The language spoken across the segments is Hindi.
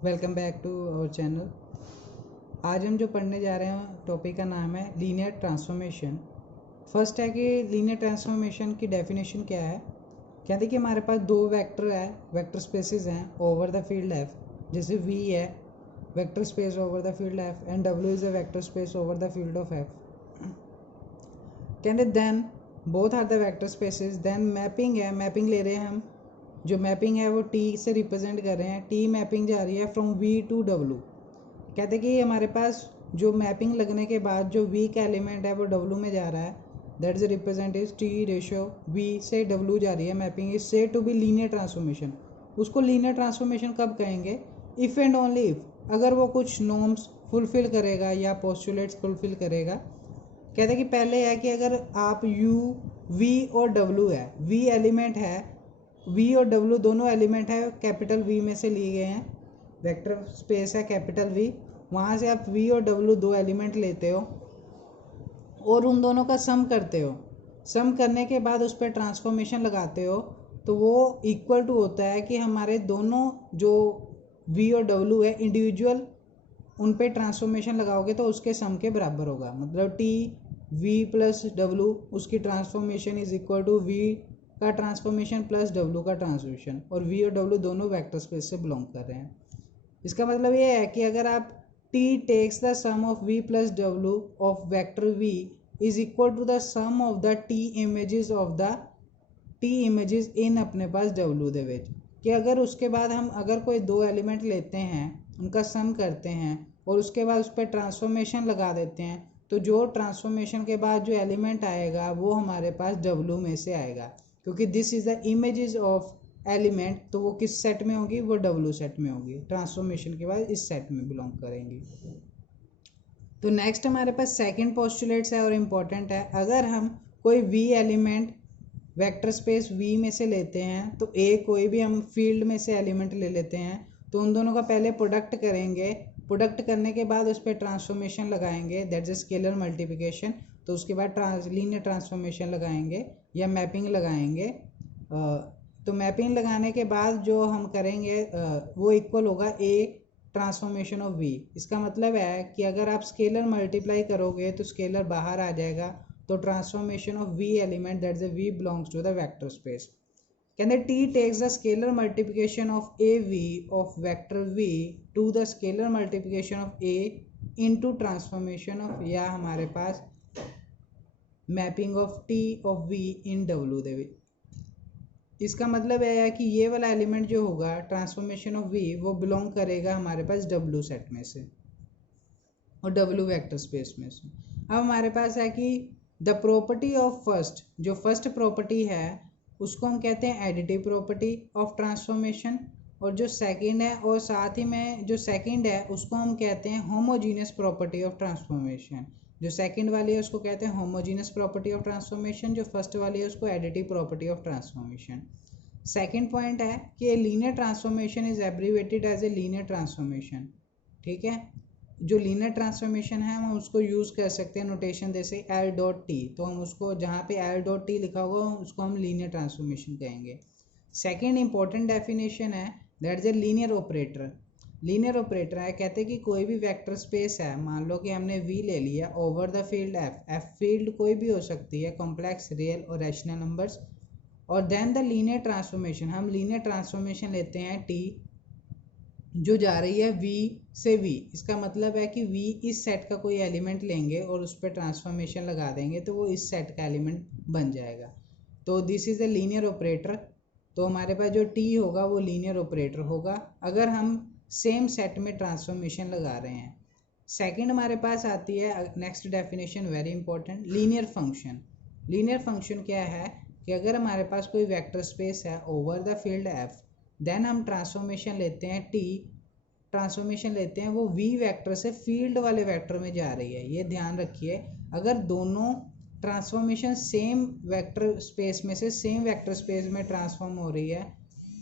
Welcome back to our channel. आज हम जो पढ़ने जा रहे हैं टॉपिक का नाम है लीनियर ट्रांसफॉर्मेशन। फर्स्ट है कि लीनियर ट्रांसफॉर्मेशन की डेफिनेशन क्या है। कहते कि हमारे पास दो वेक्टर है, वेक्टर स्पेसेस हैं ओवर द फील्ड एफ, जैसे वी है vector space over the field F and W is a vector space over the field of F. कहते then both are the vector spaces, then mapping है, मैपिंग ले रहे हैं हम, जो मैपिंग है वो टी से रिप्रेजेंट कर रहे हैं। टी मैपिंग जा रही है फ्रॉम वी टू डब्ल्यू। कहते कि हमारे पास जो मैपिंग लगने के बाद जो वी का एलिमेंट है वो डब्ल्यू में जा रहा है, that is represent is T ratio V से डब्ल्यू जा रही है। Mapping is said to be linear transformation. उसको लीनियर ट्रांसफॉर्मेशन कब कहेंगे? इफ़ एंड ओनली इफ, अगर वो कुछ नॉर्म्स फुलफिल करेगा या पोस्टुलेट्स फुलफिल करेगा। कहते कि पहले है कि अगर आप यू वी और डब्ल्यू है, वी एलिमेंट है, वी और डब्ल्यू दोनों एलिमेंट है कैपिटल वी में से लिए गए हैं, वेक्टर स्पेस है कैपिटल वी, वहाँ से आप वी और डब्ल्यू दो एलिमेंट लेते हो और उन दोनों का सम करते हो। सम करने के बाद उस पर ट्रांसफॉर्मेशन लगाते हो तो वो इक्वल टू होता है कि हमारे दोनों जो वी और डब्ल्यू है इंडिविजुअल, उन पे ट्रांसफॉर्मेशन लगाओगे तो उसके सम के बराबर होगा। मतलब टी वी प्लस डब्ल्यू, उसकी transformation is equal to V का ट्रांसफॉर्मेशन प्लस डब्ल्यू का ट्रांसफॉर्मेशन, और वी और डब्ल्यू दोनों वेक्टर स्पेस से बिलोंग कर रहे हैं। इसका मतलब ये है कि अगर आप T takes the sum of V plus W of vector V is equal to the sum of the T images of the T images इन अपने पास डब्ल्यू दे विच, कि अगर उसके बाद हम अगर कोई दो एलिमेंट लेते हैं, उनका सम करते हैं और उसके बाद उस पर ट्रांसफॉर्मेशन लगा देते हैं, तो जो ट्रांसफॉर्मेशन के बाद जो एलिमेंट आएगा वो हमारे पास डब्ल्यू में से आएगा, क्योंकि this is the images of element, तो वो किस सेट में होगी? वो डब्ल्यू सेट में होगी। ट्रांसफॉर्मेशन के बाद इस सेट में बिलोंग करेंगी। तो नेक्स्ट हमारे पास सेकंड पोस्टुलेट्स है और इम्पोर्टेंट है। अगर हम कोई V element vector space V में से लेते हैं, तो ए कोई भी हम फील्ड में से एलिमेंट ले लेते हैं, तो उन दोनों का पहले प्रोडक्ट करेंगे, प्रोडक्ट करने के बाद उस पर ट्रांसफॉर्मेशन लगाएंगे, दैट्स ए स्केलर मल्टीप्लिकेशन। तो उसके बाद लीनियर ट्रांसफॉर्मेशन लगाएंगे या मैपिंग लगाएंगे। तो मैपिंग लगाने के बाद जो हम करेंगे वो इक्वल होगा ए ट्रांसफॉर्मेशन ऑफ वी। इसका मतलब है कि अगर आप स्केलर मल्टीप्लाई करोगे तो स्केलर बाहर आ जाएगा, तो transformation of V element that the V belongs to the vector space. कहते T takes the scalar multiplication of A V of vector V to the scalar multiplication of A into transformation of, या हमारे पास mapping of T of V in W दे। इसका मतलब है कि ये वाला एलिमेंट जो होगा ट्रांसफॉर्मेशन ऑफ वी, वो बिलोंग करेगा हमारे पास डब्ल्यू सेट में से और डब्ल्यू वेक्टर स्पेस में से। अब हमारे पास है कि द प्रॉपर्टी ऑफ फर्स्ट, जो फर्स्ट प्रॉपर्टी है उसको हम कहते हैं एडिटिव प्रॉपर्टी ऑफ ट्रांसफॉर्मेशन, और जो सेकंड है और साथ ही में जो सेकंड है उसको हम कहते हैं होमोजीनियस प्रॉपर्टी ऑफ ट्रांसफॉर्मेशन। जो सेकंड वाली है उसको कहते हैं होमोजीनियस प्रॉपर्टी ऑफ ट्रांसफॉर्मेशन, जो फर्स्ट वाली है उसको additive property of transformation. Second point है कि linear transformation is abbreviated as a linear transformation. ठीक है, जो लीनियर ट्रांसफॉर्मेशन है हम उसको यूज़ कर सकते हैं नोटेशन जैसे एल डॉट टी, तो हम उसको जहाँ पे एल डॉट टी लिखा होगा उसको हम लीनियर ट्रांसफॉर्मेशन कहेंगे। सेकेंड इंपॉर्टेंट डेफिनेशन है that is a linear operator. Linear operator है, कहते हैं कि कोई भी वेक्टर स्पेस है, मान लो कि हमने वी ले लिया over the field F, F field कोई भी हो सकती है, कॉम्प्लेक्स रियल और रैशनल नंबर्स, और देन द लीनियर ट्रांसफॉर्मेशन, हम लीनियर ट्रांसफॉर्मेशन लेते हैं टी जो जा रही है वी से वी। इसका मतलब है कि वी इस सेट का कोई एलिमेंट लेंगे और उस पर ट्रांसफॉर्मेशन लगा देंगे तो वो इस सेट का एलिमेंट बन जाएगा। तो this is a linear operator. तो हमारे पास जो टी होगा वो लीनियर ऑपरेटर होगा अगर हम सेम सेट में ट्रांसफॉर्मेशन लगा रहे हैं। सेकंड हमारे पास आती है next definition, very important, linear function. Linear function क्या है कि अगर हमारे पास कोई वेक्टर स्पेस है over the field F, then हम ट्रांसफॉर्मेशन लेते हैं टी, ट्रांसफॉर्मेशन लेते हैं वो वी वेक्टर से फील्ड वाले वेक्टर में जा रही है। ये ध्यान रखिए, अगर दोनों ट्रांसफॉर्मेशन सेम वेक्टर स्पेस में से सेम वेक्टर स्पेस में ट्रांसफॉर्म हो रही है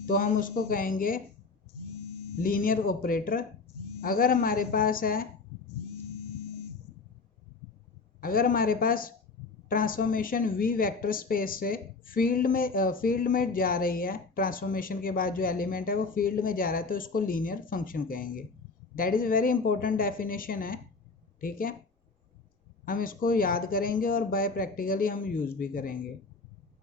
तो हम उसको कहेंगे लीनियर ऑपरेटर। अगर हमारे पास ट्रांसफॉर्मेशन वी वेक्टर स्पेस से फील्ड में जा रही है, ट्रांसफॉर्मेशन के बाद जो एलिमेंट है वो फील्ड में जा रहा है, तो इसको लीनियर फंक्शन कहेंगे। That is very important definition है, ठीक है। हम इसको याद करेंगे और बाय प्रैक्टिकली हम यूज़ भी करेंगे।